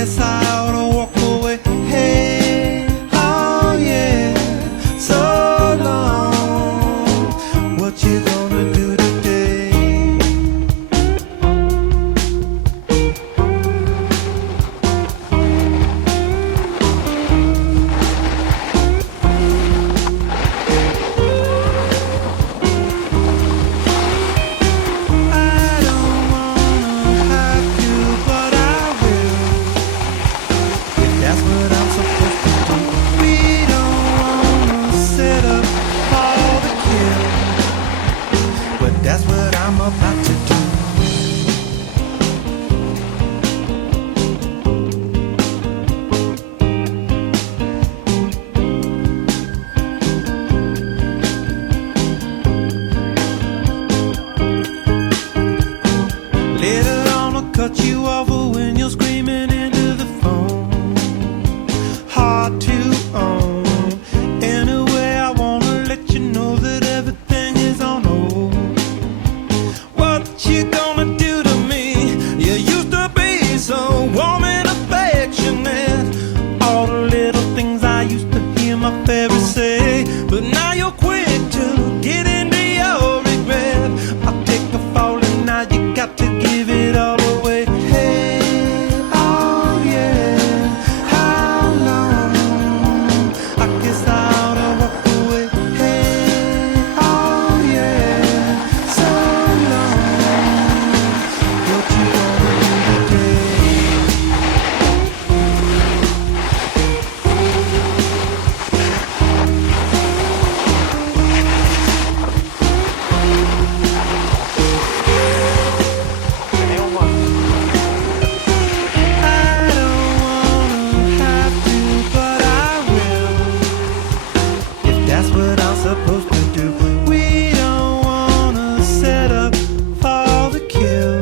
guess I ought to walk away. Hey, oh yeah, so long. What you gonna do today? I don't wanna have to, but I will. If that's what I'm supposed to do. We don't wanna set up for the kill, but that's what I'm about to do. Later on I'll cut you off when you're screaming into the phone. Hard to own. Anyway, I wanna let you know that everything is on hold. What you gonna do to me? You used to be so warm and affectionate. All the little things I used to hear my parents say, but now you're quick to get into your regret. I'll take a fall and now you got to give it all away. Hey, oh yeah, how long? I guess I ought to walk away. Hey, oh yeah, so long. What you gonna do today? I don't wanna have to, but I will. If that's what I'm supposed to do. We don't wanna set up for the kill,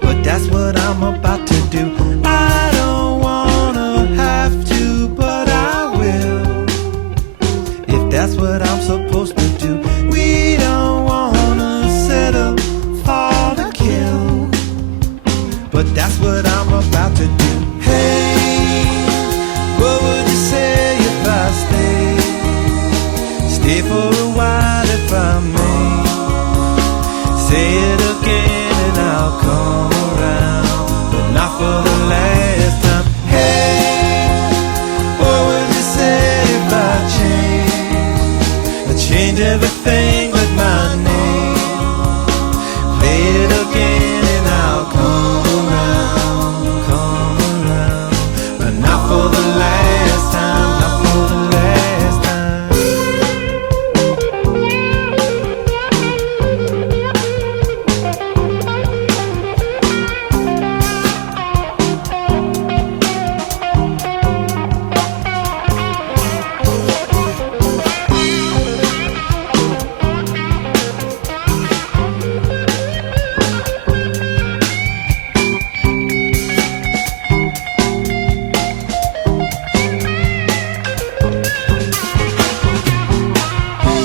but that's what I'm about to do. I don't wanna have to, but I will. If that's what I'm supposed to do. We don't wanna set up for the kill, but that's what I'm about to do. Hey, what would you say if I stay? Stay for a while if I may. Say it again and I'll come around, but not for the last time. Hey, what would you say if I change? I change everything but my name. Play it again and I'll come around, but not for the last time, not for the last time.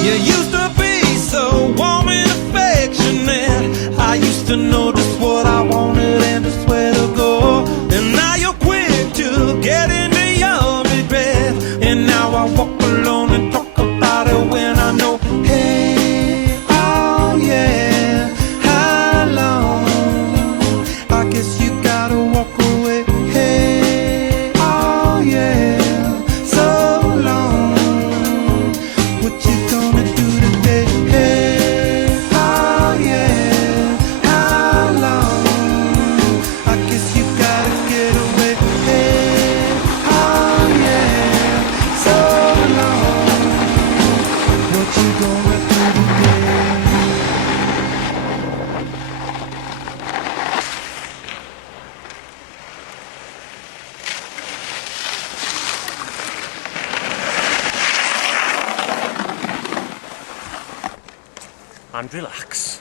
You used to be so warm and affectionate. I used to know just what I wanted and just where to go. And now you're quick to get into your regret. And now I walk alone and talk about it when I know. Hey, oh yeah, how long? I guess you gotta walk away. Hey, oh yeah, so long. What you gonna do today? Hey, oh yeah, how long? I guess you gotta get away. Hey, oh yeah, so long. What you gonna do today? And relax.